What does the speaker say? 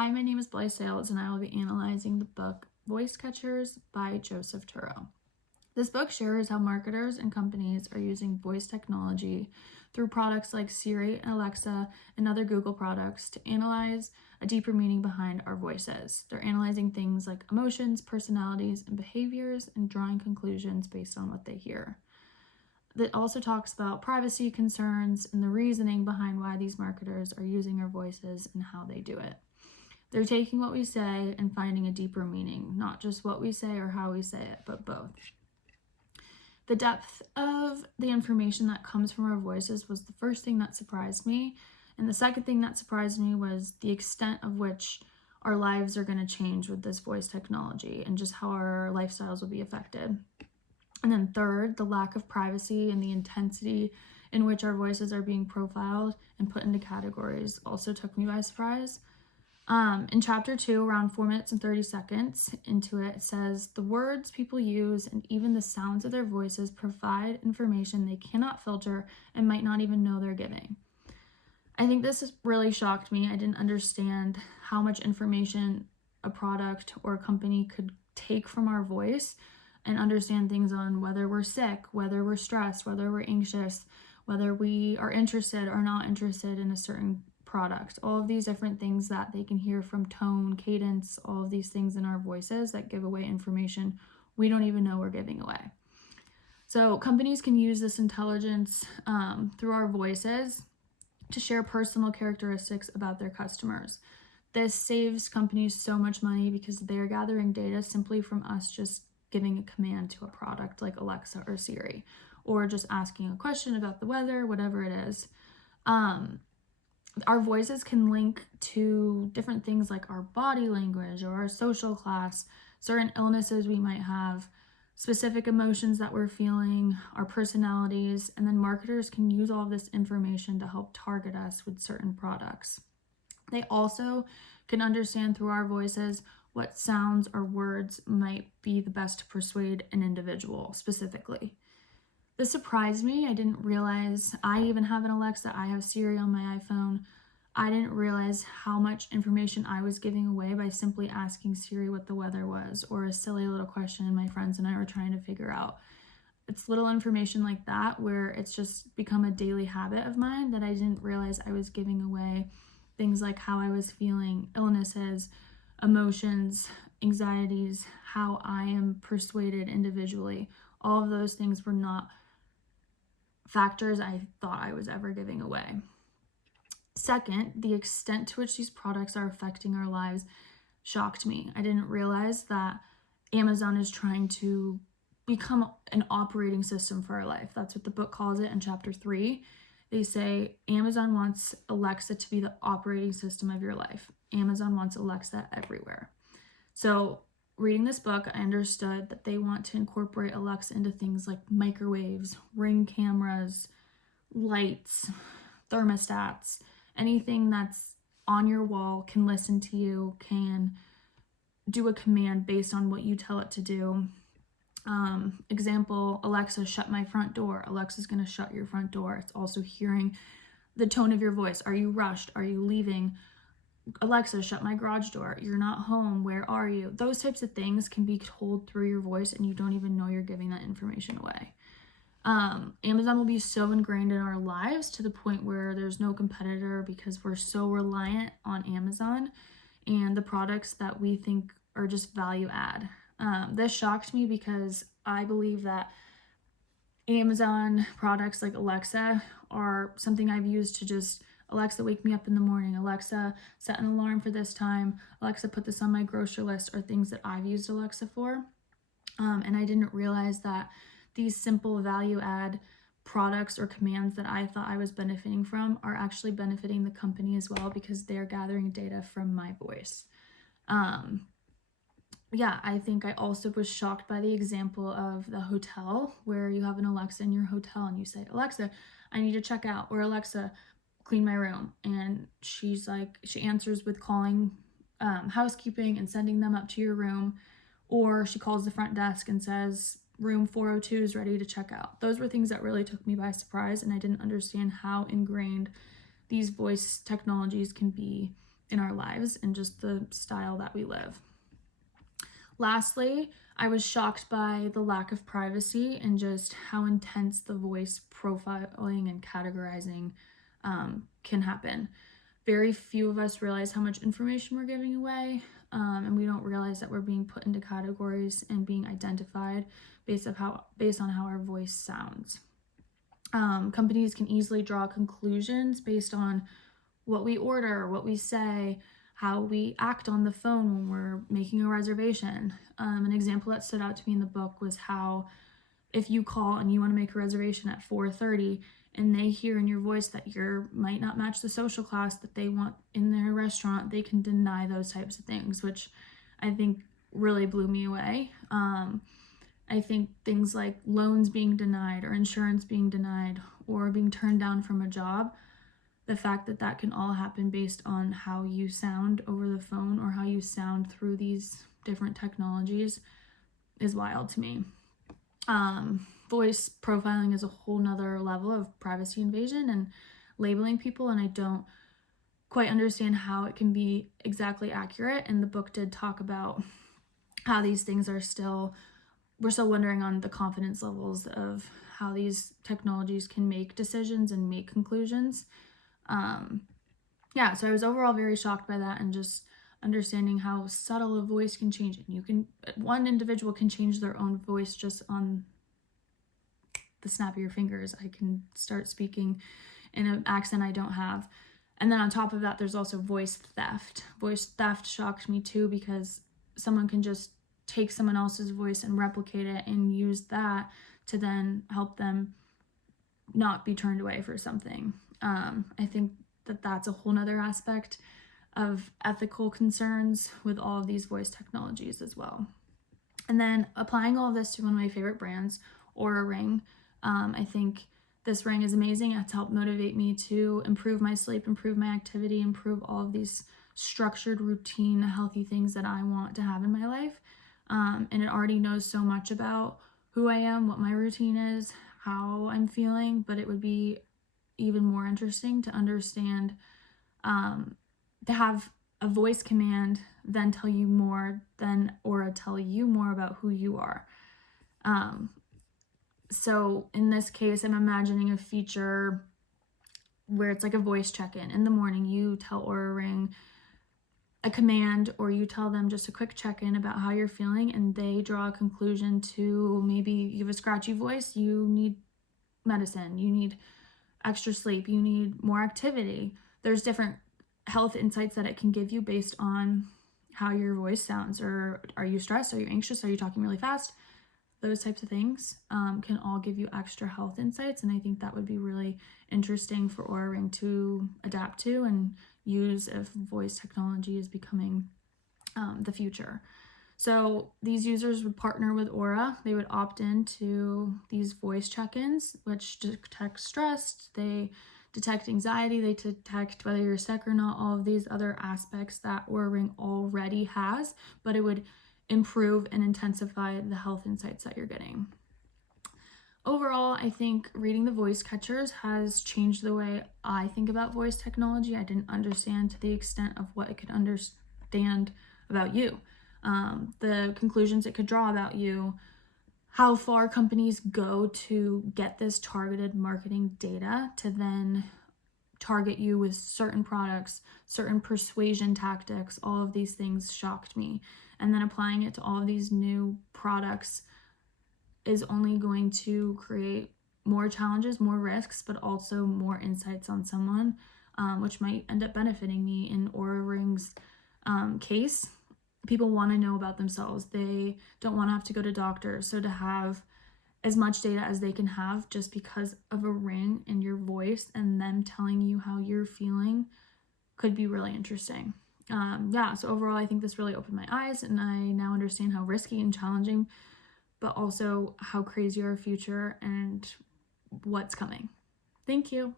Hi, my name is Blythe Sales, and I will be analyzing the book Voice Catchers by Joseph Turow. This book shares how marketers and companies are using voice technology through products like Siri and Alexa and other Google products to analyze a deeper meaning behind our voices. They're analyzing things like emotions, personalities, and behaviors and drawing conclusions based on what they hear. It also talks about privacy concerns and the reasoning behind why these marketers are using our voices and how they do it. They're taking what we say and finding a deeper meaning, not just what we say or how we say it, but both. The depth of the information that comes from our voices was the first thing that surprised me. And the second thing that surprised me was the extent of which our lives are going to change with this voice technology and just how our lifestyles will be affected. And then third, the lack of privacy and the intensity in which our voices are being profiled and put into categories also took me by surprise. In chapter 2, around 4 minutes and 30 seconds into it, it says, the words people use and even the sounds of their voices provide information they cannot filter and might not even know they're giving. I think this has really shocked me. I didn't understand how much information a product or a company could take from our voice and understand things on whether we're sick, whether we're stressed, whether we're anxious, whether we are interested or not interested in a certain product. All of these different things that they can hear from tone, cadence, all of these things in our voices that give away information we don't even know we're giving away. So companies can use this intelligence through our voices to share personal characteristics about their customers. This saves companies so much money because they're gathering data simply from us just giving a command to a product like Alexa or Siri, or just asking a question about the weather, whatever it is. Our voices can link to different things like our body language or our social class, certain illnesses we might have, specific emotions that we're feeling, our personalities, and then marketers can use all of this information to help target us with certain products. They also can understand through our voices what sounds or words might be the best to persuade an individual specifically. This surprised me. I didn't realize I even have an Alexa. I have Siri on my iPhone. I didn't realize how much information I was giving away by simply asking Siri what the weather was, or a silly little question my friends and I were trying to figure out. It's little information like that where it's just become a daily habit of mine that I didn't realize I was giving away. Things like how I was feeling, illnesses, emotions, anxieties, how I am persuaded individually. All of those things were not factors I thought I was ever giving away. Second, the extent to which these products are affecting our lives shocked me. I didn't realize that Amazon is trying to become an operating system for our life. That's what the book calls it in chapter 3. They say Amazon wants Alexa to be the operating system of your life. Amazon wants Alexa everywhere. So reading this book, I understood that they want to incorporate Alexa into things like microwaves, Ring cameras, lights, thermostats, anything that's on your wall can listen to you, can do a command based on what you tell it to do. Example, Alexa, shut my front door. Alexa's going to shut your front door. It's also hearing the tone of your voice. Are you rushed? Are you leaving? Alexa, shut my garage door. You're not home. Where are you? Those types of things can be told through your voice and you don't even know you're giving that information away. Amazon will be so ingrained in our lives to the point where there's no competitor because we're so reliant on Amazon and the products that we think are just value add. This shocked me because I believe that Amazon products like Alexa are something I've used to just, Alexa, wake me up in the morning. Alexa, set an alarm for this time. Alexa, put this on my grocery list, are things that I've used Alexa for. And I didn't realize that these simple value add products or commands that I thought I was benefiting from are actually benefiting the company as well because they're gathering data from my voice. I think I also was shocked by the example of the hotel where you have an Alexa in your hotel and you say, Alexa, I need to check out, or Alexa, clean my room. And she answers with calling housekeeping and sending them up to your room, or she calls the front desk and says, room 402 is ready to check out. Those were things that really took me by surprise, and I didn't understand how ingrained these voice technologies can be in our lives and just the style that we live. Lastly, I was shocked by the lack of privacy and just how intense the voice profiling and categorizing can happen. Very few of us realize how much information we're giving away, and we don't realize that we're being put into categories and being identified based on how our voice sounds. Companies can easily draw conclusions based on what we order, what we say, how we act on the phone when we're making a reservation. An example that stood out to me in the book was how if you call and you want to make a reservation at 4:30 and they hear in your voice that you might not match the social class that they want in their restaurant, they can deny those types of things, which I think really blew me away. I think things like loans being denied or insurance being denied or being turned down from a job, the fact that that can all happen based on how you sound over the phone or how you sound through these different technologies is wild to me. Voice profiling is a whole nother level of privacy invasion and labeling people, and I don't quite understand how it can be exactly accurate. And the book did talk about how these things are we're still wondering on the confidence levels of how these technologies can make decisions and make conclusions. So I was overall very shocked by that, and just understanding how subtle a voice can change. And one individual can change their own voice just on the snap of your fingers. I can start speaking in an accent I don't have. And then on top of that, there's also voice theft. Voice theft shocked me too, because someone can just take someone else's voice and replicate it and use that to then help them not be turned away for something. I think that that's a whole nother aspect of ethical concerns with all of these voice technologies as well. And then applying all of this to one of my favorite brands, Oura Ring. I think this ring is amazing. It's helped motivate me to improve my sleep, improve my activity, improve all of these structured, routine, healthy things that I want to have in my life. And it already knows so much about who I am, what my routine is, how I'm feeling, but it would be even more interesting to understand, to have a voice command then tell you more than Aura tell you more about who you are. So in this case, I'm imagining a feature where it's like a voice check-in. In the morning, you tell Aura Ring a command, or you tell them just a quick check-in about how you're feeling, and they draw a conclusion to maybe you have a scratchy voice, you need medicine, you need extra sleep, you need more activity. There's different health insights that it can give you based on how your voice sounds. Or are you stressed? Are you anxious? Are you talking really fast? Those types of things can all give you extra health insights, and I think that would be really interesting for Oura Ring to adapt to and use if voice technology is becoming the future. So these users would partner with Aura. They would opt into these voice check-ins, which detect stress, they detect anxiety, they detect whether you're sick or not, all of these other aspects that Oura Ring already has, but it would improve and intensify the health insights that you're getting. Overall, I think reading the voice catchers has changed the way I think about voice technology. I didn't understand to the extent of what it could understand about you, the conclusions it could draw about you, how far companies go to get this targeted marketing data to then target you with certain products, certain persuasion tactics. All of these things shocked me. And then applying it to all of these new products is only going to create more challenges, more risks, but also more insights on someone, which might end up benefiting me. In Oura Ring's case, people want to know about themselves. They don't want to have to go to doctors. So to have as much data as they can have just because of a ring and your voice and them telling you how you're feeling could be really interesting. So overall, I think this really opened my eyes, and I now understand how risky and challenging, but also how crazy our future and what's coming. Thank you.